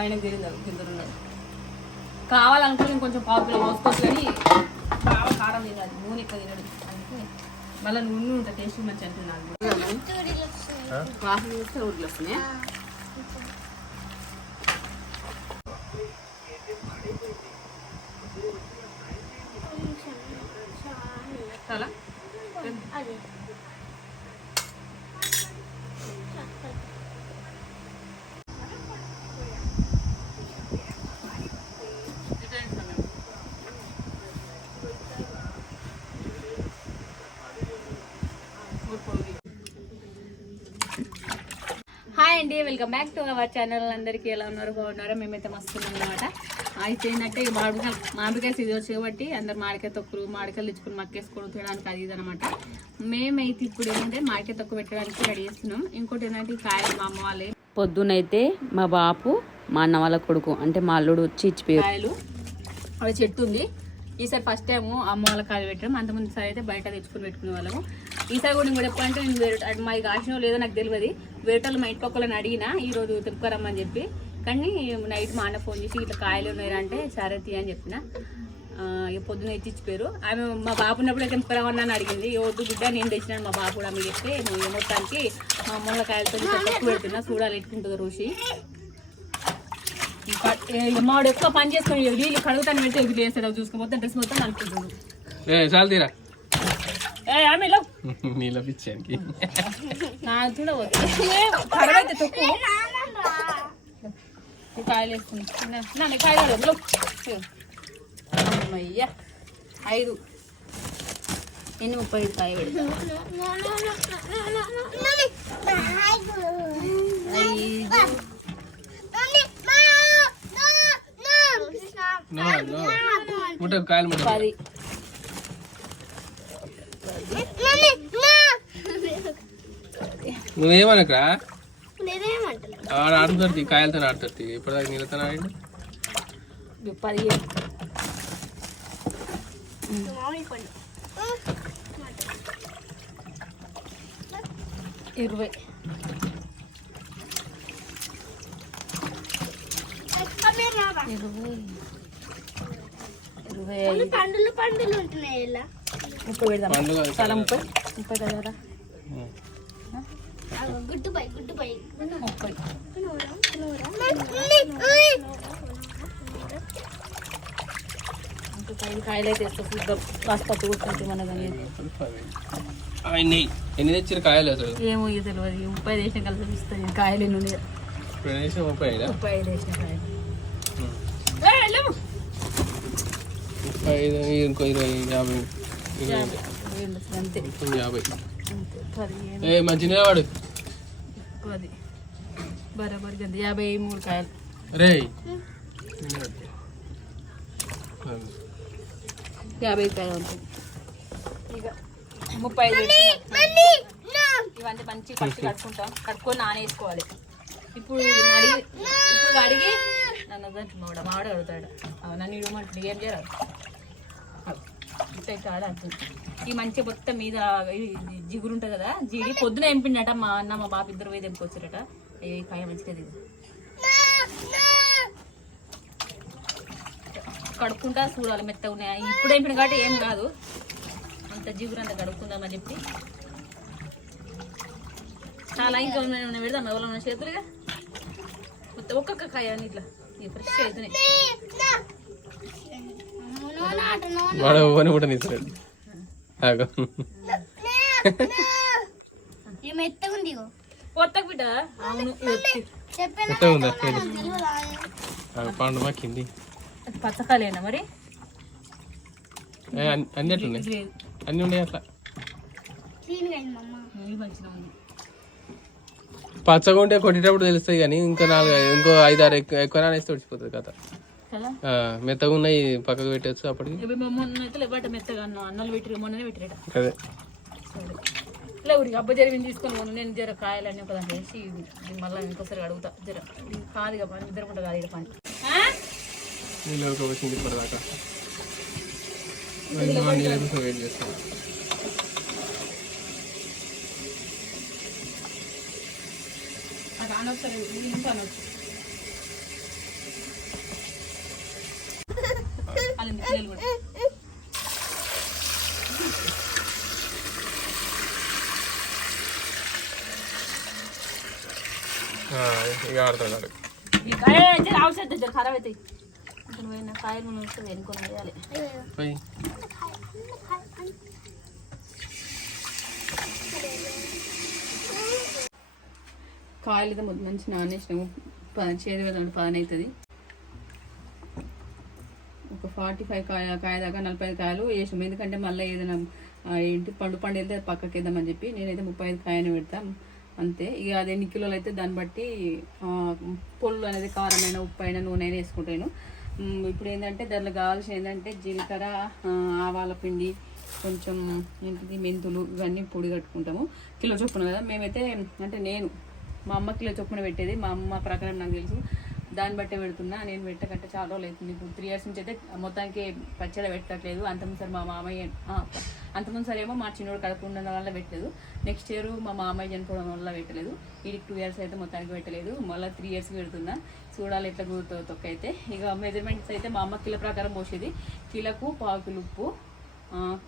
పైన తిరిగి తింటున్నాడు కావాలనుకుంటే ఇంకొంచెం పావు కిలో పోసుకోవచ్చు కానీ బాగా కారం తినాలి నూనె ఎక్కువ తినడు. అందుకే మళ్ళీ నూనె ఉంటుంది టేస్ట్ మంచి అంటున్నాను వాసన చూస్తే ఊర్లు వస్తున్నాయి చాలా అదే హాయ్ అండి welcome back to our channel అందరికీ ఎలా ఉన్నారు బాగున్నారా? మేమైతే మస్తు అనమాట అయితే ఏంటంటే ఈ మామిడికాయ మామిడికాయ సీజన్ వచ్చి కాబట్టి అందరు మామిడికాయ తొక్కులు మామిడికాయలు తెచ్చుకుని మక్కేసుకొని తినడానికి అది ఇది అనమాట మేమైతే ఇప్పుడు ఏంటంటే మామిడికాయ తొక్కు పెట్టడానికి రెడీ చేస్తున్నాం. ఇంకోటి ఏంటంటే ఈ కాయలు మా అమ్మ వాళ్ళే. పొద్దునైతే మా బాపు మా అన్న వాళ్ళ కొడుకు అంటే మా అల్లుడు వచ్చి ఇచ్చిపోయారు కాయలు అవి చెట్టు ఉంది. ఈసారి ఫస్ట్ టైం అమ్మ వాళ్ళ కాయలు పెట్టడం. అంతకుముందు సారి అయితే బయట తెచ్చుకుని పెట్టుకునే వాళ్ళము. ఈసారి కూడా కూడా ఎప్పుడంటే నేను వేరే అటు మాది కాసినో లేదో నాకు తెలియదు. వేటోళ్ళు మా ఇంటి పక్కలని అడిగిన ఈరోజు తెప్పుకోరమ్మని చెప్పి. కానీ నైట్ మా అన్న ఫోన్ చేసి ఇట్లా కాయలు ఉన్నాయా అంటే సరే తీ అని చెప్పిన. ఇక పొద్దున ఇచ్చిపోయారు ఆమె మా బాబు ఉన్నప్పుడు తెంపుకురామన్నా అని అడిగింది. "ఏ వద్దు బిడ్డ నేను తెచ్చినాను మా బాబు కూడా మీరు చెప్తే నువ్వు మొత్తానికి మా అమ్మల కాయలతో తక్కువ పెడుతున్నా. చూడాలి ఎట్టుకుంటుందో రుచి మాడు ఎక్కువ పని చేసుకుని నీళ్ళు కడుగుతాను పెడితే ఎగురు వేస్తాడు చూసుకోపోతే డ్రెస్ మొత్తం అనుకుంటున్నాను ఏ చాలు తీరా ఏ ఆమె ఇలా నీళ్ళ పిచ్చానికి. నా కూడా కడవైతే తొక్కు. ఈ కాయలు వేసుకుని. కాయలు. అమ్మయ్య. ఐదు. ఎన్ని ముప్పై ఐదు. కాయలు పది. నువ్వేమనకరా? ఆడ ఆడుతుంది కాయలతో ఆడుతుంది ఇప్పటిదాకా నీళ్ళతో పండు ఇరవై. ఇరవై. ఇరవై ఐదు. పండులు పండులు ఉంటున్నాయి ఇలా. ముప్పై పెడదాం పండుగ చాలా ముప్పై ముప్పై కదా గుడ్డుపై గుడ్డుపై ముప్పై ఇంకొక ఐదు కాయలు అయితే వేస్తా చూద్దాం కాస్త కూర్చుంటే మన కానీ ఎన్ని ఎన్ని తెచ్చారు కాయలు అసలు ఏమో ఇది తెలియదు ముప్పై ఐదు వేసిన కలిసి ఇస్తాను కాయలు ఎన్ని ఉన్నాయి ఇప్పుడు ఎన్ని వేసినా ముప్పై ఐదా ముప్పై ఐదు వేసిన కాయలు ఉం. ఏ, వెళ్ళము. ముప్పై ఐదు ఇంకో ఇరవై యాభై ఇరవై యాభై. ఏం యాభై మంచిగా వాడు. బరాబర్ మూడు కాయలు. రే యాభై కాయలు ఉంటుంది ఇక ముప్పై ఐదు. ఇవన్నీ మంచి పచ్చి కట్టుకుంటాం. కట్టుకొని నానేసుకోవాలి. ఇప్పుడు అడిగి ఇప్పుడు అడిగి నన్ను వద్దంటున్నాడు మావాడు అడుగుతాడు. నన్ను ఇవ్వమంటుంది ఏం చేయరాదు ఇట్లా కాదు అర్థం ఈ మంచి మొత్తం మీద జిగురు ఉంటుంది కదా జీడి పొద్దున ఎంపిండట మా అన్న మా బాబు ఇద్దరు పోయి తెంపుకొచ్చారట. ఏ కాయ మంచిగా ఇది కడుక్కుంటా చూడాలి మెత్తగా ఉన్నాయి. ఇప్పుడు ఎంపిన కాబట్టి ఏం కాదు. అంత జిగురు అంత కడుక్కుందామని చెప్పి. చాలా ఇంకా ఉన్నాయి ఉన్నాయి పెడదాం ఎవరైనా చేతులుగా మొత్తం ఒక్కొక్క కాయ అని ఇట్లా. ఫ్రెష్ అవుతున్నాయి వాడు ఇవ్వని కూడా నిచ్చాడు ఆగు. ఉంది పండు మా కింది. అది పచ్చకాలేనా మరి? ఏ, అన్ని- అన్ని ఎట్లున్నాయి అన్ని ఉన్నాయి అట్లా. పచ్చగా ఉంటే కొట్టేటప్పుడు తెలుస్తాయి కానీ ఇంకా నాలుగు ఇంకో ఐదు ఆరు ఎక్కువ ఎక్కువ నానేస్తే ఉడిచిపోతుంది కథ. కదా మెత్తగా ఉన్నాయి పక్కకు పెట్టచ్చు అప్పటికి. మొన్న మెత్తగా అన్న అన్నలు పెట్టి మొన్ననే పెట్టిరట అదే. జరిగింది తీసుకొని పోను నేను జర కాయాలని ఒక దాంట్లో వేసి మళ్ళీ ఇంకోసారి అడుగుతా జర. ఇది కాదు ఇక పని ఇద్దరు కూడా కాదు ఇక పని. వచ్చింది ఇప్పటిదాకా. నీళ్ళ కోసం వెయిట్ చేస్తాను ఇది ఇంత అనొచ్చు కాయలు కూడా. ఆ, ఇక ఆడుతున్నాడు ఈ కాయ అయితే అవసరం జర ఖరాబ్ అవుతాయి. పోయిన కాయలు వస్తే వెనుకొని వేయాలి. కాయలు అయితే మొత్తం మంచి నానేసినాము. ప- చేదు పని అవుతుంది ఒక ఫార్టీ ఫైవ్ కాయ కాయ దాకా నలభై ఐదు కాయలు వేసాము. ఎందుకంటే మళ్ళీ ఏదైనా ఏంటి పండు పండు వెళ్తే పక్కకి వేద్దామని చెప్పి నేనైతే ముప్పై ఐదు కాయని పెడతాం. అంతే. ఇక అది ఎన్ని కిలోలు అయితే దాన్ని బట్టి పొళ్ళు పొల్లు అనేది కారమైన ఉప్పు అయినా నూనె అయినా వేసుకుంటాను. ఇప్పుడు ఏంటంటే దాంట్లో కావాల్సిన ఏంటంటే జీలకర్ర ఆవాల పిండి కొంచెం ఏంటిది మెంతులు ఇవన్నీ పొడి కట్టుకుంటాము. కిలో చొప్పున కదా మేమైతే అంటే నేను మా అమ్మ కిలో చొప్పున పెట్టేది. మా అమ్మ ప్రకారం నాకు తెలుసు. దాన్ని బట్టే పెడుతున్నా. నేను పెట్టకంటే చాలా రోజులు అవుతుంది. ఇప్పుడు త్రీ ఇయర్స్ నుంచి అయితే మొత్తానికి పచ్చడి పెట్టట్లేదు. అంతకుముందు మా మామయ్య ఆ, సరే ఏమో మా చిన్నోడు కడుపు వల్ల పెట్టలేదు. నెక్స్ట్ ఇయర్ మా మామయ్య చనిపోవడం వల్ల పెట్టలేదు. వీడికి టూ ఇయర్స్ అయితే మొత్తానికి పెట్టలేదు. మళ్ళీ త్రీ ఇయర్స్ పెడుతున్నా. చూడాలి ఎట్లా కుదురుతుందో తొక్క అయితే ఇక మెజర్మెంట్స్ అయితే మా అమ్మ కిలో ప్రకారం పోసేది. కిలకు పావు ఉప్పు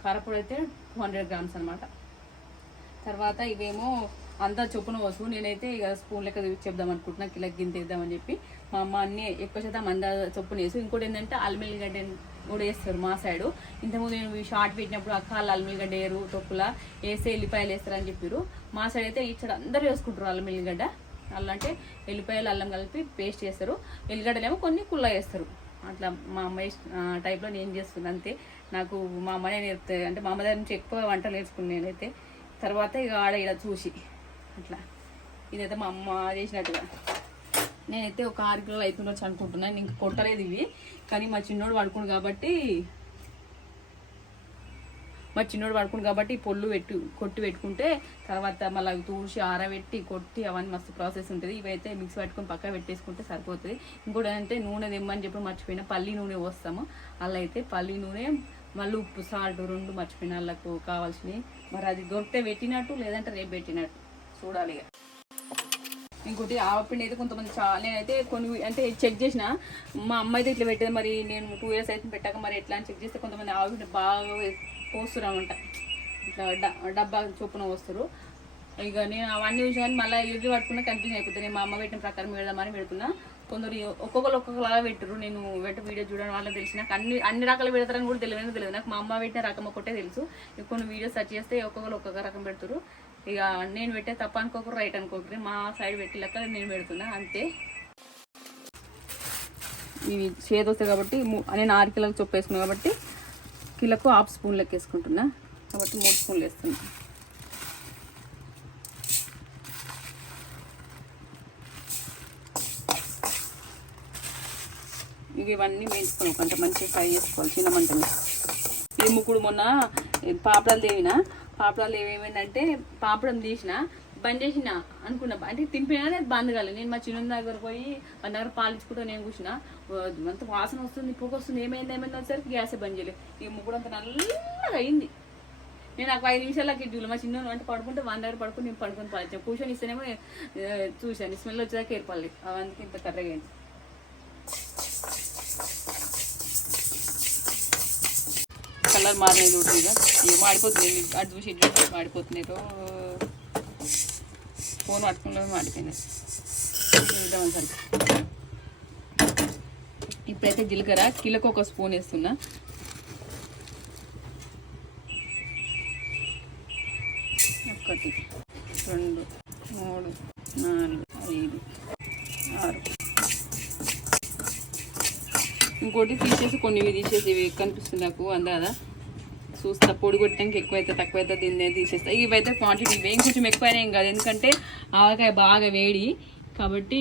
కారపొడి అయితే టూ హండ్రెడ్ గ్రామ్స్ అనమాట తర్వాత ఇవేమో అంతా చొప్పున వస్తువు నేనైతే ఇక స్పూన్ లెక్క చెప్దాం అనుకుంటున్నా కిలో గింత వేద్దామని చెప్పి. మా అమ్మ అన్ని ఎక్కువ శాతం అంద చొప్పున వేసు. ఇంకోటి ఏంటంటే అల్మిల్లిగడ్డ కూడా వేస్తారు మా సైడు. ఇంతకుముందు నేను ఈ షార్ట్ పెట్టినప్పుడు అక్క వాళ్ళు అల్మిల్లిగడ్డ వేరు తొక్కుల వేస్తే ఎల్లిపాయలు వేస్తారని చెప్పారు మా సైడ్ అయితే ఈ అందరూ వేసుకుంటారు అల్మిల్లిగడ్డ అల్లం అంటే ఎల్లిపాయలు అల్లం కలిపి పేస్ట్ చేస్తారు. ఎల్లిగడ్డలేమో కొన్ని కుల్ల వేస్తారు. అట్లా మా అమ్మాయి టైప్లో నేను చేస్తున్నాను అంతే. నాకు మా అమ్మనే నేర్పుతాయి అంటే మా అమ్మ దగ్గర నుంచి ఎక్కువ వంటలు నేర్చుకున్నాను నేనైతే. తర్వాత ఇక ఆడ ఇలా చూసి. అట్లా. ఇదైతే మా అమ్మ చేసినట్టుగా. నేనైతే ఒక ఆరు కిలోలు అవుతుండొచ్చు అనుకుంటున్నాను ఇంకా కొట్టలేదు ఇవి. కానీ మా చిన్నోడు పడుకుండు కాబట్టి మా చిన్నోడు పడుకుండు కాబట్టి పొళ్ళు పొల్లు పెట్టు కొట్టి పెట్టుకుంటే తర్వాత మళ్ళీ అవి తూసి ఆరబెట్టి కొట్టి అవన్నీ మస్తు ప్రాసెస్ ఉంటుంది. ఇవైతే మిక్స్ పట్టుకొని పక్క పెట్టేసుకుంటే సరిపోతుంది. ఇంకోటి అంటే నూనె తెమ్మని చెప్పి మర్చిపోయినా పల్లి నూనె పోస్తాము. అలా అయితే పల్లి నూనె మళ్ళీ ఉప్పు సాల్ట్ రెండు మర్చిపోయిన వాళ్ళకు కావాల్సినవి. మరి అది దొరికితే పెట్టినట్టు లేదంటే రేపు పెట్టినట్టు. చూడాలి ఇక. ఇంకోటి ఆవపిండి అయితే కొంతమంది చాలా నేనైతే కొన్ని అంటే చెక్ చేసిన మా అమ్మ అయితే ఇట్లా పెట్టేది మరి నేను టూ ఇయర్స్ అయితే పెట్టాక మరి ఎట్లా అని చెక్ చేస్తే కొంతమంది ఆవపిండి బాగా పోస్తురామంట ఇట్లా డబ్బా చొప్పున వస్తారు ఇక నేను అవన్నీ చూసాను మళ్ళీ ఇవి పట్టుకున్నా కన్ఫ్యూజన్ అయిపోతుంది. నేను మా అమ్మ పెట్టిన ప్రకారం పెడదామని పెడుతున్నా. కొందరు ఒక్కొక్కరు ఒక్కొక్కలాగా పెట్టరు నేను వెంట వీడియో చూడడం వల్ల తెలిసి నాకు అన్ని అన్ని రకాలు పెడతారని కూడా తెలియదు తెలియదు. నాకు మా అమ్మ పెట్టిన రకం ఒకటే తెలుసు. కొన్ని వీడియోస్ సెర్చ్ చేస్తే ఒక్కొక్కరు ఒక్కొక్క రకం పెడతారు ఇక నేను పెట్టే తప్ప అనుకోకరు రైట్ అనుకోకరు మా సైడ్ పెట్టి లెక్క నేను పెడుతున్నా అంతే. ఇవి చేదొస్తాయి కాబట్టి నేను ఆరు కిలోలకు చొప్పు వేసుకున్నాను కాబట్టి కిలోకు హాఫ్ స్పూన్ లెక్క వేసుకుంటున్నా. కాబట్టి మూడు స్పూన్లు వేస్తున్నా. ఇక ఇవన్నీ వేయించుకోవాలి కొంచెం మంచిగా ఫ్రై చేసుకోవాలి చిన్న మంటని ఈ మొన్న పాపడాలు దేవిన పాపడాలు ఏమేమైందంటే పాపడం తీసిన బంద్ చేసిన అనుకున్నా. అంటే తింపినా అది బంద్ కాలేదు నేను మా చిన్న దగ్గర పోయి మన దగ్గర పాలించుకుంటూ నేను కూర్చున్న. అంత వాసన వస్తుంది పొగ వస్తుంది ఏమైంది ఏమైంది వచ్చేసరికి గ్యాస్ బంద్ చేయలేదు ఈ ముక్కుడు అంత నల్లగా అయింది. నేను నాకు ఐదు నిమిషాలకి చూడలే మా చిన్న అంటే పడుకుంటే వన్ దగ్గర పడుకుని నేను పడుకొని పాలించాను కూర్చొని ఇస్తేనేమో చూశాను. స్మెల్ వచ్చేదాకా ఏర్పడలేదు. అందుకే ఇంత కర్రగా అయింది. కలర్ మారలేదు చూడండి ఇక. ఇక మాడిపోతుంది? అటు చూసి ఇటు చూసి మాడిపోతున్నాయి. ఫోన్ పట్టుకున్నది మాడిపోయింది చూద్దాం ఇప్పుడైతే జీలకర్ర కిలోకి ఒక స్పూన్ వేస్తున్నా. ఒకటి రెండు మూడు నాలుగు ఐదు ఆరు. ఇంకోటి తీసేసి కొన్ని తీసేసి ఇవి కనిపిస్తుంది నాకు అందాదా? చూస్తా పొడి కొట్టడానికి ఎక్కువ అయితే తక్కువ అయితే దీన్ని తీసేస్తా. ఇవైతే క్వాంటిటీ ఇవి. ఇంకొంచెం ఎక్కువైనా కాదు. ఎందుకంటే ఆవకాయ బాగా వేడి. కాబట్టి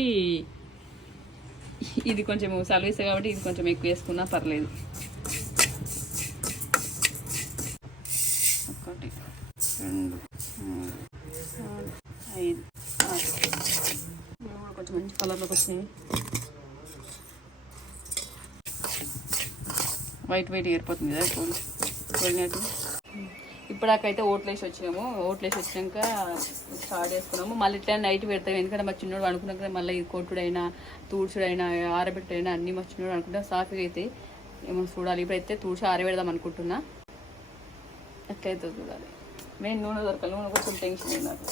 ఇది కొంచెం సర్వీస్ కాబట్టి ఇది కొంచెం ఎక్కువ వేసుకున్నా పర్లేదు. ఒకటి రెండు ఐదు కొంచెం మంచి కలర్లోకి వచ్చినాయి. వైట్ వైట్ ఏరిపోతుంది కదా కోడి ఇప్పుడాకైతే ఓట్లేసి వచ్చినాము. ఓట్లేసి వచ్చినాక స్టార్ట్ చేసుకున్నాము. మళ్ళీ ఇట్లా నైట్ పెడతాం. ఎందుకంటే మా చిన్నోడు అనుకున్నాక మళ్ళీ ఇది కొట్టుడైనా తూడ్చుడైనా అన్నీ మా చిన్నోడు అనుకుంటా సాఫీగా అవుతాయి ఏమో చూడాలి. ఇప్పుడైతే తూచి ఆరబెడదాం అనుకుంటున్నా. ఎట్లయితే చూడాలి. నేను నూనె దొరకాలి. నూనె కొంచెం టెన్షన్ ఉంది నాకు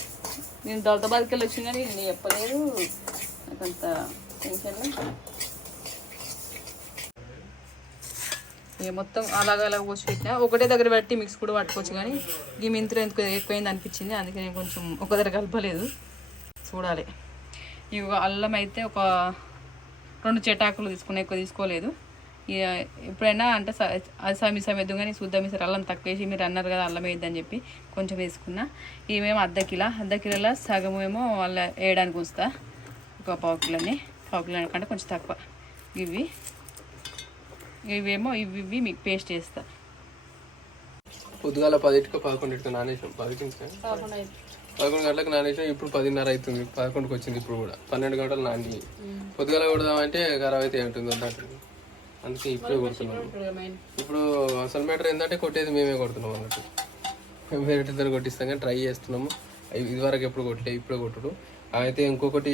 నేను దౌలతాబాద్కి వెళ్ళి వచ్చిన కానీ నేను చెప్పలేదు. నాకు అంత టెన్షన్ ఇక మొత్తం అలాగ అలాగ పోసి పెట్టినా. ఒకటే దగ్గర పెట్టి మిక్స్ కూడా పట్టుకోవచ్చు కానీ ఈ మెంతులు ఎందుకు ఎక్కువైంది అనిపించింది. అందుకే నేను కొంచెం ఒక దగ్గర కలపలేదు. చూడాలి. ఇక అల్లం అయితే ఒక రెండు చెటాకులు తీసుకున్నా ఎక్కువ తీసుకోలేదు. ఇక ఎప్పుడైనా అంటే స- అది సమి కానీ చూద్దాం ఈసారి అల్లం తక్కువ వేసి మీరు అన్నారు కదా అల్లం వేయద్దని చెప్పి కొంచెం వేసుకున్నా. ఇవేమో అర్ధ కిలో అర్ధ కిలోలో సగం ఏమో వాళ్ళ వేయడానికి ఉంచుతా ఒక పావు కిలోని పావు కిలో కంటే కొంచెం తక్కువ. ఇవి ఇవేమో ఇవి ఇవి మీకు పేస్ట్ చేస్తా. పొద్దుగాల పదింటికి పదకొండింటికి నానేసాం పదింటికి పదకొండు గంటలకు నానేసాం ఇప్పుడు పదిన్నర అవుతుంది పదకొండుకి వచ్చింది ఇప్పుడు కూడా. పన్నెండు గంటలు నాని పొద్దుగాల కొడదామంటే ఖరాబ్ అయితే ఉంటుంది వద్దంటుంది అందుకే ఇప్పుడే కొడుతున్నాం. ఇప్పుడు అసలు మ్యాటర్ ఏంటంటే కొట్టేది మేమే కొడుతున్నాం అన్నట్టు. మేము వేరే ఇద్దరు కొట్టిస్తాం కానీ ట్రై చేస్తున్నాము. అవి ఇదివరకు ఎప్పుడు కొట్టలే ఇప్పుడే కొట్టుడు. అయితే ఇంకొకటి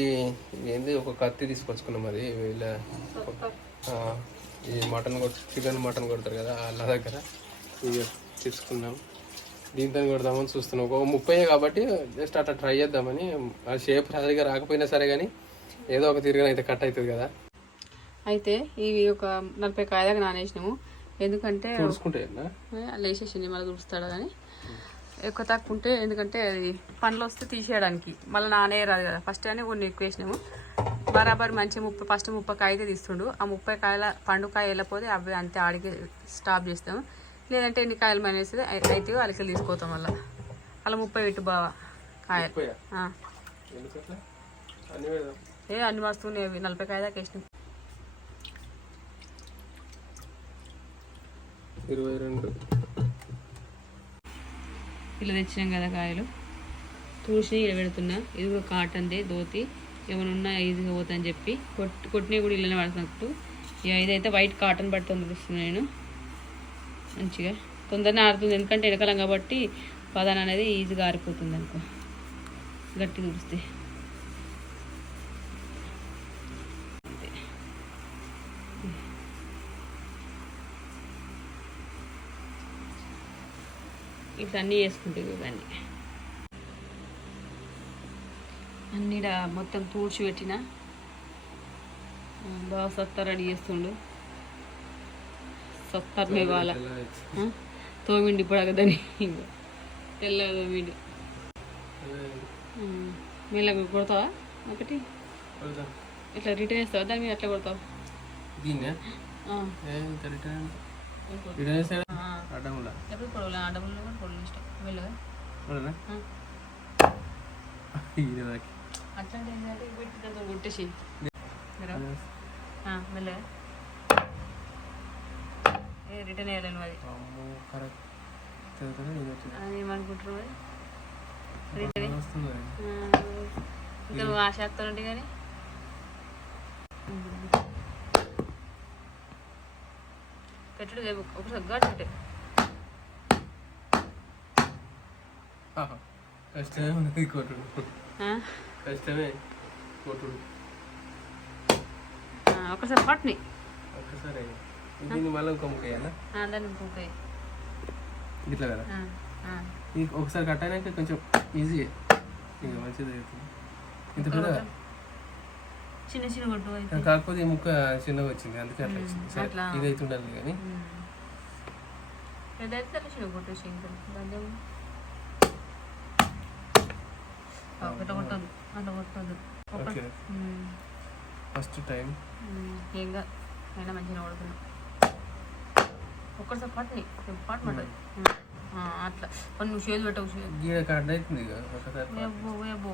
ఏంది ఒక కత్తి తీసుకొచ్చుకున్నాం అది వీళ్ళ ఆ, ఈ మటన్ చికెన్ మటన్ కొడతారు కదా వాళ్ళ దగ్గర. ఇవి తీసుకున్నాం. దీంతో కొడదామని చూస్తున్నాం. ఒక ముప్పై కాబట్టి జస్ట్ అట్లా ట్రై చేద్దామని ఆ షేప్ సరిగా రాకపోయినా సరే కానీ ఏదో ఒక తిరిగిన అయితే కట్ అవుతుంది కదా. అయితే ఇవి ఒక నలభై కాయ దాకా నానేసినాము. ఎందుకంటే వేసేసింది మళ్ళీ తుడుస్తాడు కానీ ఎక్కువ తక్కువ ఉంటే ఎందుకంటే అది పండ్లు వస్తే తీసేయడానికి. మళ్ళీ నానే రాదు కదా. ఫస్ట్ కానీ కొన్ని ఎక్కువ వేసినాము బరాబర్ మంచి ముప్పై ఫస్ట్ ముప్పై కాయ అయితే తీస్తుండు. ఆ ముప్పై కాయల పండు కాయ వెళ్ళకపోతే అవి అంతే ఆడికి స్టాప్ చేస్తాము లేదంటే ఎన్ని కాయలు మనేసి అయితే వాళ్ళకి తీసుకోతాం మళ్ళీ. అలా ముప్పై పెట్టు బావా కాయలు. ఏ అన్ని వస్తున్నాయి అవి. నలభై కాయ దాకా వేసినాం. ఇరవై రెండు. ఇలా తెచ్చినాం కదా కాయలు. తూసి ఇలా పెడుతున్నా. ఇది కూడా కాటన్దే ధోతి. ఏమైనా ఉన్నా ఈజీగా పోతుందని చెప్పి కొట్టి కొట్టినవి కూడా ఇళ్ళనే పడుతున్నట్టు ఇక ఇదైతే వైట్ కాటన్ బట్టి తుడుస్తున్నాను నేను. మంచిగా తొందరనే ఆరుతుంది. ఎందుకంటే ఎడకలం కాబట్టి పదాన అనేది ఈజీగా ఆరిపోతుంది అనుకో. గట్టి తుడిస్తే. అంతే. ఇట్లా అన్నీ ఇవన్నీ. అన్నీ ఈడ మొత్తం తూడ్చి పెట్టిన ఆ, బాగా సత్తా రెడీ చేస్తుండు. సత్తార్ మేవాల తోమిండి ఇప్పుడు అగదని తెల్ల తోమిండి. మెల్లగా కొడతావా? ఒకటి. ఇట్లా రిటర్న్ వేస్తావా దాని మీద అట్లా కొడతావా? ఎప్పుడు పొడవలే ఆ డబ్బులు కూడా ఇష్టం. ఇది అట్లాంటి ఏంటంటే దాంతో కొట్టేసి. మెల్లగా. రిటర్న్ వేయలేను రిటర్న్ వస్తుంది ఆ, ఇంకా నువ్వు ఆశ ఉంటే కానీ. పెట్టుడు. ఒకసారి గట్టు పెట్టు. కష్టమే ఉన్నది కొట్టుడు ఆ? కష్టమే కొట్టుడు. ఒకసారి పట్టుని ఒక్కసారి దీన్ని మళ్ళీ ఇంకో ముక్క వేయాలా? ఆ, దాన్ని ఇంకొక ఇట్లా కదా? ఒకసారి కట్ అయినాక కొంచెం ఈజీ ఇక మంచిది అవుతుంది. ఇంత పెద్ద చిన్న చిన్న కొట్టు కాకపోతే ఈ ముక్క చిన్నగా వచ్చింది. అందుకే అట్లా వచ్చింది. సరే. ఇది అయితే ఉండాలి కానీ పెద్ద కొట్టు శంకర్ దాన్ని ఏమో. ఆ, అట్లా కొట్టదు అట్లా కొట్టదు ఓకే ఫస్ట్ టైం ఏం కాదు అయినా మంచిగా కొడుతున్నా ఒక్కసారి పట్టుని పట్టమంటది అట్లా కొన్ని నువ్వు షేజ్ పెట్టవు షేజ్ గీడ కట్ అవుతుంది ఇక ఒకసారి వేబో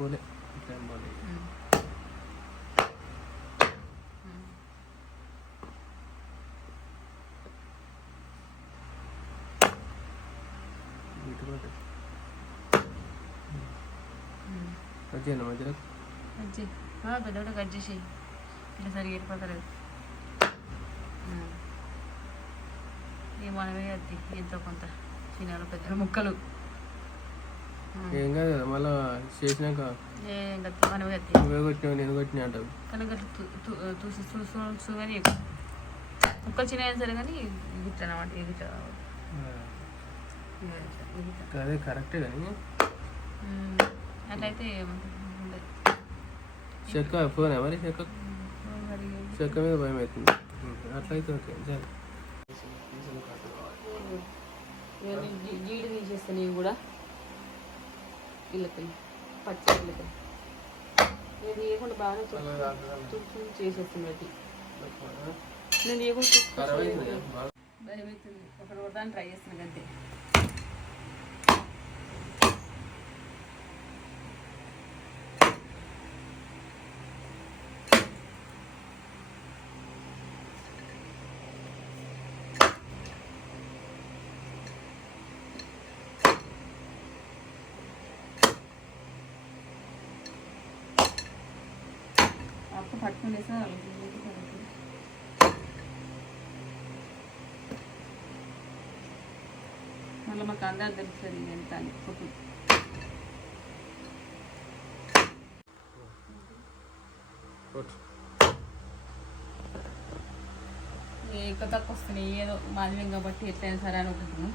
ఏం పట్టు. వచ్చేయండి మధ్యలో. మంచి పెద్ద కట్ చేసి ఇట్లా సరిగా వెళ్ళిపోతారు ఇక మనమే అది ఎంతో కొంత చిన్న పెద్ద ముక్కలు. ఏం కాదు కదా మళ్ళీ చేసినాక నువ్వే కొట్టినావు నేను కొట్టినా అంటావు ముక్కలు చిన్న అయినా సరే కానీ ఇట్లా అనమాట. అదే కరెక్టే కానీ అట్లయితే. చెక్క ఫోన్ మరి చెక్క మరి చెక్క మీద భయం అవుతుంది అట్లయితే ఓకే జీ- జీడి తీసేస్తా నేను కూడా ఇళ్ళకి పచ్చి ఇళ్ళకి నేను తీయకుండా బాగా తుడుచు చేసేస్తున్నది నేను బాగా భయం అవుతుంది ఒకటి కొడతాను ట్రై చేస్తున్నాను అంతే పట్టుకునేసా మళ్ళీ మాకు అందరు తెలుస్తుంది ఎంత అని ఫుడ్ ఎక్కువ తక్కువ వస్తున్నాయి? ఏదో మాదిరి కాబట్టి ఎట్లయినా సరే అనుకుంటున్నాం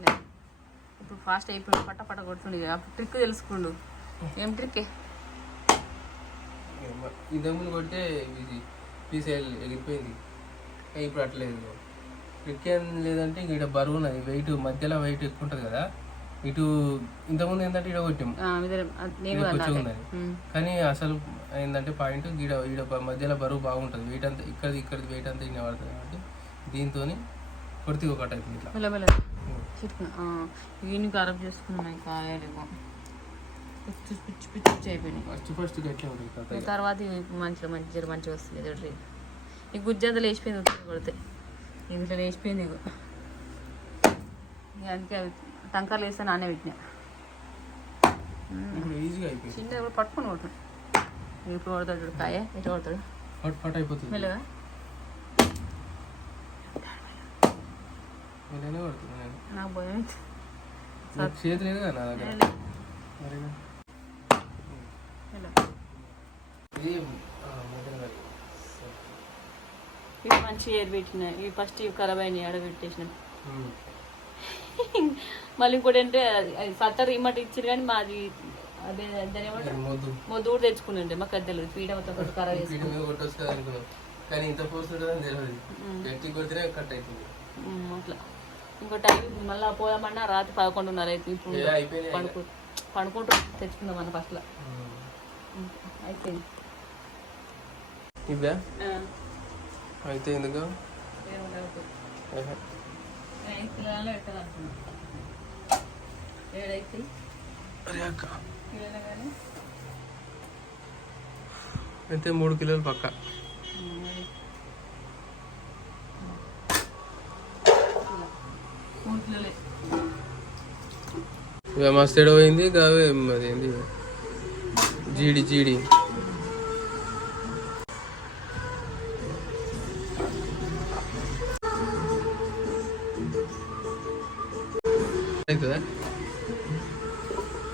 లే. ఇప్పుడు ఫాస్ట్ అయిపోయింది పట్ట పట్ట కొడుతుండే ఇక. అప్పుడు ట్రిక్ తెలుసుకుండు. ఏం ట్రిక్ ఈ దమ్ములు కొడితే ఇది పీస్ ఎగిరిపోయింది. ఇప్పుడు అట్లేదు ట్రిక్ ఏం లేదంటే ఇంక ఇక్కడ బరువు ఉన్నది. వెయిట్ మధ్యలో వెయిట్ ఎక్కువ ఉంటుంది కదా. ఇటు ఇంతకుముందు ఏంటంటే ఇక్కడ కొట్టాం. కొంచెం అన్నాలే. ఉన్నది. కానీ అసలు ఏంటంటే పాయింట్ ఈడ ఈడ మధ్యలో బరువు బాగుంటుంది. వెయిట్ అంతా ఇక్కడిది ఇక్కడిది వెయిట్ అంతా ఇన్న పడుతుంది కాబట్టి దీంతో కొడితే ఒకటి అవుతుంది ఇట్లా. చెప్పిన ఇవన్నీ ఖరాబ్ చేసుకున్నాయి కాయలేమో పిచ్చి పిచ్చి పిచ్చి పిచ్చి అయిపోయినాయి. ఫస్ట్ ఫస్ట్ తర్వాత మంచిగా మంచి మంచిగా వస్తుంది రేపు ఈ గుజ్జంతా లేచిపోయింది ఉత్తిగా కొడితే. ఇది ఇట్లా లేచిపోయింది ఇగో. ఇక అందుకే అవి టంకాలు వేస్తే నానే పెట్టినా. ఇప్పుడు ఈజీగా అయిపోయింది. చిన్న కూడా పట్టుకొని కొట్టు ఇప్పుడు కొడతాడు కాయ ఎటు కొడతాడు. ఫట్ ఫట్ అయిపోతుంది. మెల్లగా. కొడుతున్నా. నేను నాకు భయం చేతి లేదు కదా. ఇవి మంచి ఏర్ పెట్టిన? ఇవి ఫస్ట్ ఇవి ఖరాబ్ అయినాయి ఆడ పెట్టేసినాం. మళ్ళీ ఇంకోటి అంటే సత్తర్ ఇమ్మటి ఇచ్చారు కానీ మాది అదే దాని ఏమంటారు? మొద్దు మొద్దు కూడా తెచ్చుకుని ఉండే మాకు అది తెలియదు పీడ మొత్తం ఖరాబ్ చేసి పీట మీద కొట్టొచ్చు కదా అనుకున్నాం. కానీ ఇంత ఫోర్స్ ఉంటుందని తెలియదు గట్టి కొడితేనే కట్ అవుతుంది. అట్లా. ఇంకో టైం మళ్ళీ పోదామన్నా రాత్రి పదకొండున్నర అయితే ఇప్పుడు పడుకో పడుకుంటూ తెచ్చుకుందాం అన్న ఫస్ట్లో. ఉమ్. అయిపోయింది. ఇవ్వా? ఆ, అయితే ఎందుకు? అయితే మూడు కిలోలు పక్క ఉమ్, మరి. ఇలా. మూడు కిలోలే ఇక మస్తు ఎడవైంది కావే అదేంది జీడి జీడి. అవుతుందా?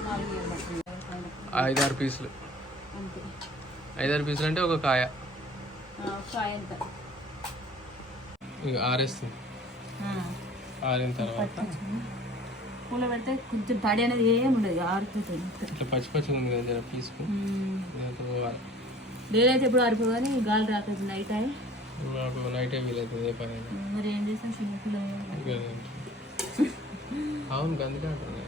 పడుతుంది ఐదారు పీసులు. ఐదారు పీసులు అంటే ఒక కాయ. ఆరేస్తుంది. ఆరిన తర్వాత పూల పెడితే కొంచెం తడి అనేది ఏమి ఉండదు ఆరిపోతుంది. ఇట్లా పచ్చి పచ్చిగా ఉంది కదా జర పీసుకు. పోవాలి లేదైతే ఎప్పుడు ఆరిపో కానీ గాలి రాకపోతే నైట్ నాకు నైట్ ఏ పని అయినా మరి ఏం చేస్తాం చిన్న పిల్లలు అవును అందుకే అంటున్నా.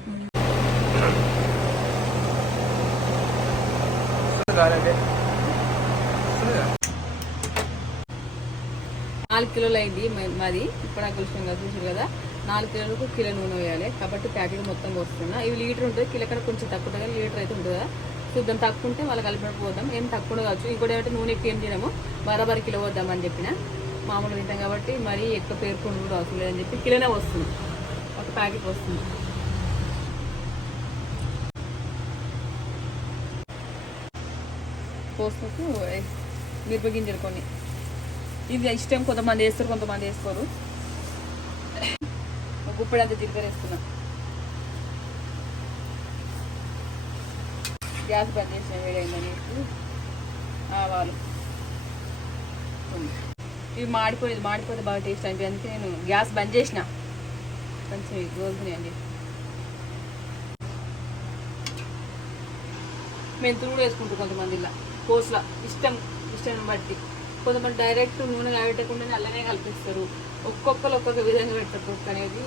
నాలుగు కిలోలు అయింది మాది. ఇప్పుడు ఆ కదా చూసారు కదా. నాలుగు కిలోలకు కిలో నూనె వేయాలి. కాబట్టి ప్యాకెట్ మొత్తం పోస్తున్నా. ఇవి లీటర్ ఉంటుంది. కిలో కన్నా కొంచెం తక్కువ ఉంటుంది. లీటర్ అయితే ఉంటుంది కదా. చూద్దాం తక్కువ ఉంటే వాళ్ళకి కలిపి పోద్దాం ఏం తక్కువ కావచ్చు. ఇంకోటి ఏమంటే నూనె ఎక్కువ ఏం తినము. బరాబర్ కిలో పోద్దాం అని చెప్పిన. మామూలుగా తింటాం కాబట్టి మరీ ఎక్కువ పేర్కొని కూడా అవసరం లేదని చెప్పి కిలోనే వస్తుంది ఒక ప్యాకెట్ వస్తుంది పోస్తుకు మిరప గింజలు కొన్ని. ఇది ఇష్టం కొంతమంది వేస్తారు కొంతమంది వేసుకోరు. గుప్పెడు అంత జీలకర్ర గ్యాస్ బంద్ చేసిన వేడైందని ఆవాలు ఇవి మాడిపోయేది మాడిపోతే బాగా టేస్ట్ అనిపి అందుకే నేను గ్యాస్ బంద్ చేసిన. కొంచెం గోల్తున్నాయండి మెంతులు కూడా వేసుకుంటారు కొంతమంది ఇలా కోసులా. ఇష్టం ఇష్టం బట్టి. కొంతమంది డైరెక్ట్ నూనె పెట్టకుండానే అల్లనే కల్పిస్తారు. ఒక్కొక్కరు ఒక్కొక్క విధంగా పెడతారు కుక్ అనేది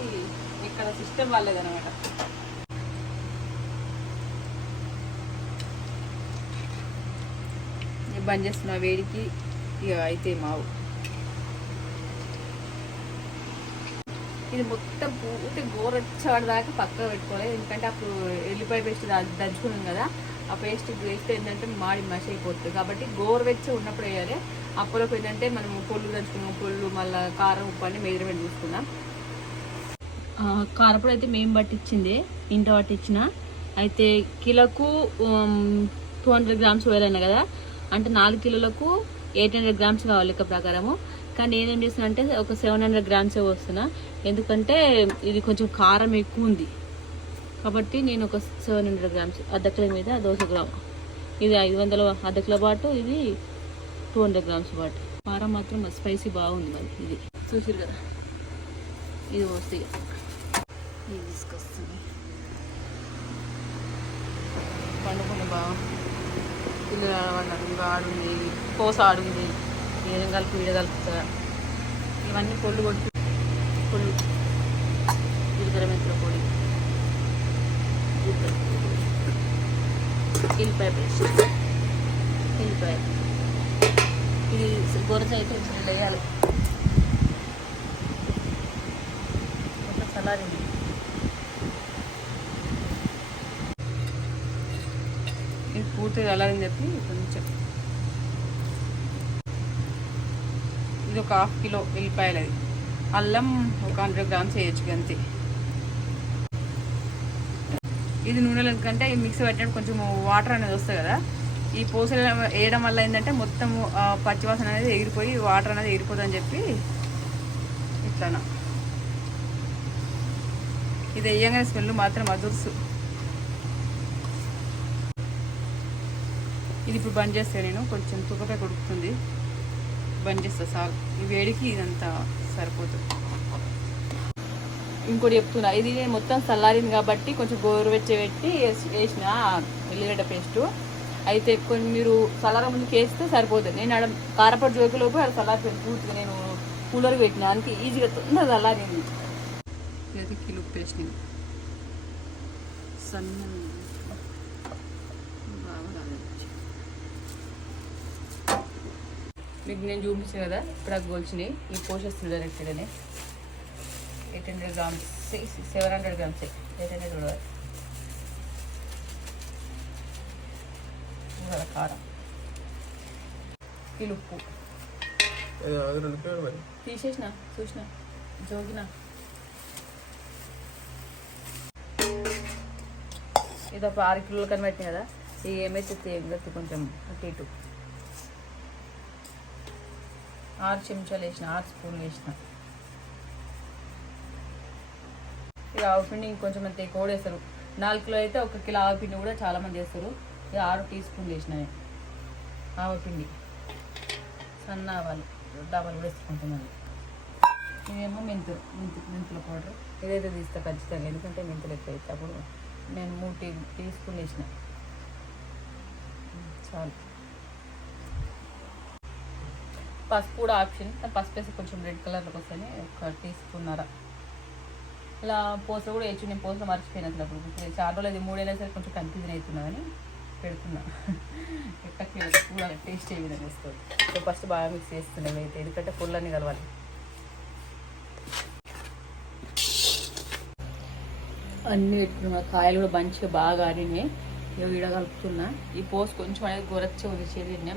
ఇక్కడ సిస్టమ్ వాళ్ళదనమాట. బంద్ చేస్తున్న వేడికి. ఇక అయితే మావు. ఇది మొత్తం పూర్తి గోరొచ్చాడు దాకా పక్కన పెట్టుకోవాలి. ఎందుకంటే అప్పుడు ఎల్లిపాయ పేస్ట్ దంచుకున్నాం కదా. ఆ పేస్ట్ వేస్తే ఏంటంటే మాడి మసి అయిపోతుంది కాబట్టి గోరువెచ్చి ఉన్నప్పుడు వేయాలి. అప్పటికి ఏంటంటే మనం పొల్లు దంచుకున్నాం పొల్లు మళ్ళీ కారం ఉప్పు అన్ని మెజర్మెంట్ చూసుకున్నాం కారపొడి అయితే మేము పట్టించింది ఇంట పట్టించిన. అయితే కిలోకు టూ హండ్రెడ్ గ్రామ్స్ వేయాలన్నా కదా? అంటే నాలుగు కిలోలకు ఎయిట్ హండ్రెడ్ గ్రామ్స్ కావాలి లెక్క ప్రకారము. కానీ నేనేం చేస్తున్నా అంటే ఒక సెవెన్ హండ్రెడ్ గ్రామ్సే వస్తున్నా ఎందుకంటే ఇది కొంచెం కారం ఎక్కువ ఉంది. కాబట్టి నేను ఒక సెవెన్ హండ్రెడ్ గ్రామ్స్ అర్ధ కిలో మీద దోశ గ్రామ్. ఇది ఐదు వందల అర్ధ కిలో పాటు ఇది టూ హండ్రెడ్ గ్రామ్స్ బాటు కారం మాత్రం స్పైసీ బాగుంది మరి ఇది. చూసారు కదా? ఇది వస్తాయి ఇది తీసుకొస్తుంది. పండుకొని బాగా పిల్లలు ఆడవాళ్ళు ఆడుంది కోస ఆడుంది ఏం కలుపు ఈడ కలుపుతా. ఇవన్నీ పొళ్ళు కొట్టి పొళ్ళు జీలకర్ర మెంతుల పొడి. ఎల్లిపాయ పేస్ట్. ఎల్లిపాయ ఇది గొరస అయితే ఇప్పుడు వేయాలి. మొత్తం ఇది పూర్తిగా చల్లారని చెప్పి కొంచెం. ఇది ఒక హాఫ్ కిలో వెల్లిపాయలు అది. అల్లం ఒక హండ్రెడ్ గ్రామ్స్ వేయచ్చు అంతే ఇది నూనెలు ఎందుకంటే మిక్సీ పెట్టినప్పుడు కొంచెం వాటర్ అనేది వస్తుంది కదా ఈ పూసలు వేయడం వల్ల ఏంటంటే మొత్తం పచ్చివాసన అనేది ఎగిరిపోయి వాటర్ అనేది ఎగిరిపోదని చెప్పి ఇట్లానా. ఇది వేయగానే స్మెల్ మాత్రం అదుర్సు. ఇది ఇప్పుడు బంద్ చేస్తే నేను కొంచెం తుకపై కొడుకుతుంది. బంద్ చేస్తా సార్ ఈ వేడికి ఇదంతా సరిపోతుంది ఇంకోటి చెప్తున్నా ఇది నేను మొత్తం చల్లారింది కాబట్టి కొంచెం గోరువెచ్చ పెట్టి వేసి- వేసిన ఎల్లిగడ్డ పేస్టు. అయితే కొన్ని మీరు సలారా ముందుకు వేస్తే సరిపోతుంది. నేను ఆడ కారపడి జోకిలోపు ఆడ చల్లారిపోయింది పూర్తిగా నేను కూలర్కి పెట్టిన. అందుకే ఈజీగా తొందరగా చల్లారింది ఇది కిలో పేస్ట్ సన్న మీకు నేను చూపించాను కదా ఇప్పుడు ఆ గోల్చినాయి. ఈ పోషిస్తుంది డైరెక్ట్గానే eight hundred grams seven hundred grams. Eight hundred కారం. ఉప్పు రెండు కిలోలు మరి. తీసేసిన చూసిన జోగిన. ఇది ఒక ఆరు కిలోలు కనిపెట్టిన కదా ఇది ఏమైతే తేగతి కొంచెం అటు ఇటు. ఆరు చెంచాలు వేసిన ఆరు స్పూన్లు వేసిన. ఇది ఆవు పిండి ఇంకొంచెం అంత ఎక్కువ కూడా వేస్తారు నాలుగు కిలో అయితే ఒక కిలో ఆవు పిండి కూడా చాలా మంది వేస్తారు. ఇది ఆరు టీ స్పూన్లు వేసిన ఆవపిండి సన్న ఆవాలు డబ్బాలు కూడా వేసుకుంటున్నాను. ఇదేమో మెంతులు మెంతు మెంతుల పౌడర్. ఇదైతే తీస్తా ఖచ్చితంగా ఎందుకంటే మెంతులు ఎక్కువ అయితే అప్పుడు నేను మూడు టీ టీ స్పూన్లు వేసిన. చాలు. పసుపు కూడా ఆప్షన్. పసుపు వేసి కొంచెం రెడ్ కలర్లోకి వస్తేనే ఒక టీ స్పూన్ ఇలా పోసలు కూడా వేయచ్చు. నేను పోసలు మర్చిపోయినట్లు అప్పుడు చాలా రోజులు అది మూడేళ్ళ సరే కొంచెం కన్ఫ్యూజన్ అవుతున్నా కానీ పెడుతున్నా. ఎట్టకి కూడా టేస్ట్ ఏ విధంగా వస్తుంది సో ఫస్ట్ బాగా మిక్స్ చేస్తున్నాయి అయితే. ఎందుకంటే పుల్లన్నీ కలవాలి. అన్నీ పెట్టుకున్నా. కాయలు కూడా మంచిగా బాగా ఆడినాయి ఇక వీడ కలుపుతున్నా. ఈ పోస్ కొంచెం అనేది గొరచ్చే ఉంది. చేదిన్నే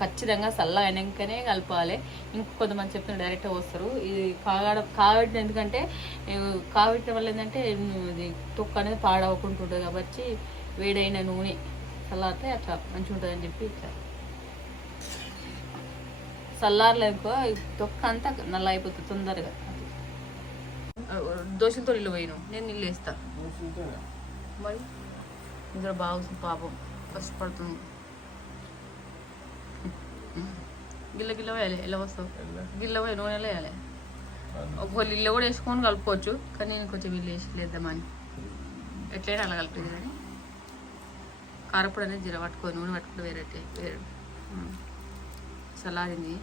ఖచ్చితంగా చల్లగా అయినాకనే కలపాలి. ఇంక కొంతమంది డైరెక్ట్గా వస్తారు ఇది కాగడ కాబట్టి ఎందుకంటే ఈ వల్ల ఏంటంటే ఇది తొక్క అనేది పాడవకుంటుంటుంది కాబట్టి వేడైన నూనె. చల్లారితే అట్లా మంచిగా ఉంటుంది అని చెప్పి ఇట్లా చల్లారలేకో తొక్క అంతా నల్ల అయిపోతుంది తొందరగా. దోశలతో ఇల్లు పోయిను. నేను ఇల్లు వేస్తా. మరి? ఇందులో బాగుంది పాపం. కష్టపడుతుంది గిల్ల గిల్ల వేయాలి ఎలా వస్తావు? గిల్ల పోయి నూనెలో వేయాలి? ఒకవేళ ఇల్లు కూడా వేసుకొని కలుపుకోవచ్చు. కానీ నేను కొంచెం ఇల్లు వేసి లేద్దామని. ఎట్లయినా అలా కలుపుతుంది కానీ. కారపొడి అనేది జీర పట్టుకో నూనె పట్టుకుంటే వేరే వేరే. చల్లారింది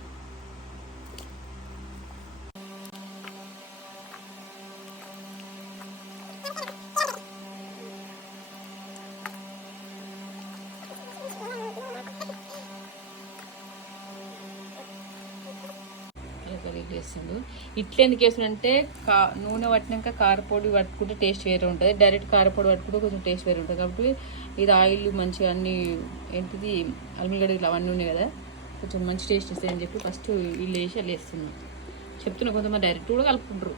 వేస్తుండు ఇట్లా ఎందుకు వేస్తుండే కా నూనె పట్టినాక కారపొడి పట్టుకుంటే టేస్ట్ వేరే ఉంటుంది. డైరెక్ట్ కారపొడి పట్టుకుంటే కొంచెం టేస్ట్ వేరే ఉంటుంది. కాబట్టి ఇది ఆయిల్ మంచిగా అన్ని ఏంటిది అల్మిగడ్డ ఇట్లా అవన్నీ ఉన్నాయి కదా కొంచెం మంచి టేస్ట్ ఇస్తాయి అని చెప్పి ఫస్ట్ వీళ్ళు వేసి అలా వేస్తున్నాం. చెప్తున్నా కొంతమంది డైరెక్ట్ కూడా కలుపుకుంటారు.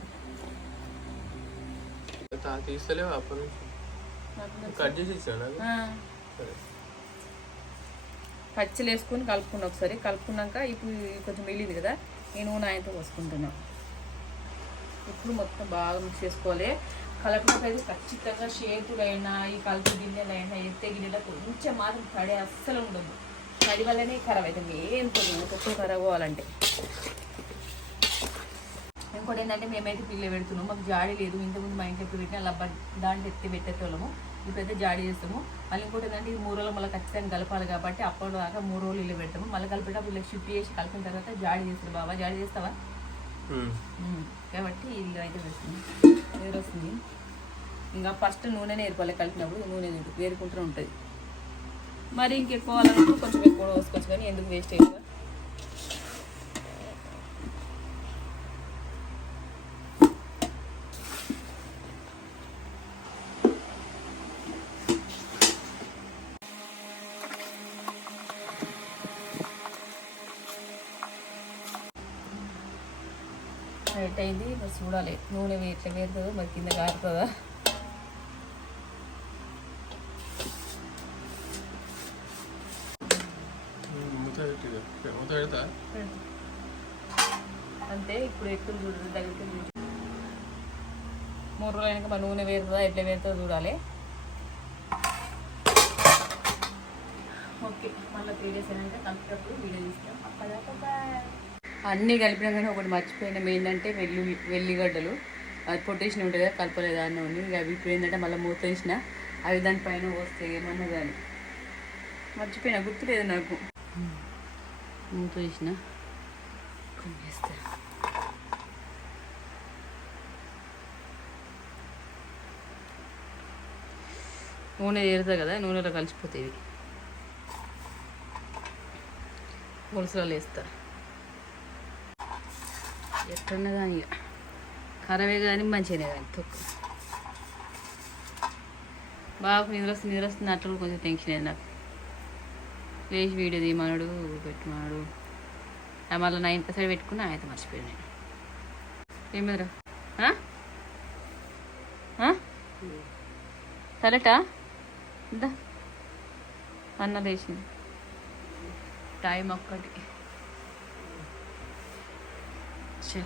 పచ్చలు వేసుకొని కలుపుకున్నా ఒకసారి. కలుపుకున్నాక ఇప్పుడు కొంచెం మిగిలింది కదా ఈ నూనె ఆయనతో పోసుకుంటున్నాం ఇప్పుడు మొత్తం బాగా మిక్స్ చేసుకోవాలి. కలపకపోతే ఖచ్చితంగా చేతులైనా ఈ కలుపు గిన్నెలైనా ఎత్తే గిన్నెల కొంచెం మాత్రం తడి అస్సలు ఉండదు. తడి వల్లనే ఖరాబ్ అవుతుంది. ఏం తెలియదు ఖరాబ్ అవ్వాలంటే. ఇంకోటి ఏంటంటే మేమైతే పిల్లలు పెడుతున్నాం. మాకు జాడీ లేదు. ఇంతకుముందు మా ఇంట్లో ఎప్పుడు పెట్టినా లబ్బ దాంట్లో ఎత్తి పెట్టేటోళ్ళము. ఇప్పుడైతే జాడి చేస్తాము. మళ్ళీ ఇంకోటి ఏంటంటే ఈ మూడు రోజులు మళ్ళీ ఖచ్చితంగా కలపాలి కాబట్టి అప్పటి దాకా మూడు రోజులు ఇల్లు పెడతాము. మళ్ళీ కలిపేటప్పుడు ఇలా షిఫ్ట్ చేసి కలిపిన తర్వాత జాడి చేస్తారు బాబా. జాడి చేస్తావా. కాబట్టి ఇల్లు అయితే వేస్తుంది వేరు వస్తుంది. ఇంకా ఫస్ట్ నూనెనే ఏర్పాలి కలిపినప్పుడు. నూనె వేరుకుంటూ ఉంటుంది. మరి ఇంకెక్కువ కొంచెం ఎక్కువ పోసుకోవచ్చు కానీ ఎందుకు వేస్ట్ అయ్యిందా సెట్ అయింది. మరి చూడాలి. నూనె ఎట్లా వేరుతుందో మరి కింద కారుతుందా అంతే ఇప్పుడు ఎక్కువ చూడదు దగ్గరికి మూడు రోజులు అయినాక మరి నూనె వేరుతుందా ఎట్లా వేరుతుందో చూడాలి. ఓకే మళ్ళీ త్రీ డేస్ అయినాక కలిపేటప్పుడు వీడియో తీస్తాం. అప్పటిదాకా బాయ్ అన్నీ కలిపినా కానీ ఒకటి మర్చిపోయినాం. ఏంటంటే వెల్లు వెల్లిగడ్డలు. అది పొట్టేసిన ఉంటుంది? కదా కలపలేదు అన్న ఉంది. ఇక అవి ఇప్పుడు ఏంటంటే మళ్ళీ మూత వేసిన అవి దానిపైన వస్తే ఏమన్నా కానీ. మర్చిపోయినా. గుర్తులేదు నాకు. మూత వేసిన వేస్తా. నూనె చేరుతా కదా నూనెలో కలిసిపోతాయి ఇవి. పులుసులో వేస్తా. ఎట్టున్నా కానీ ఇక ఖరాబే కానీ మంచిగానే కానీ తొక్కు. బాగా నిద్ర వస్తుంది నిద్ర వస్తుంది అట్లా కొంచెం టెన్షన్ అయింది నాకు లేచి వీడియో తీయమన్నాడు పెట్టమన్నాడు మళ్ళీ నైన్ సైడ్ పెట్టుకున్నా అయితే మర్చిపోయాను. నేను ఏమిరా సరేటా ఇందా? అన్న లేచింది. టైం ఒక్కటి. చలో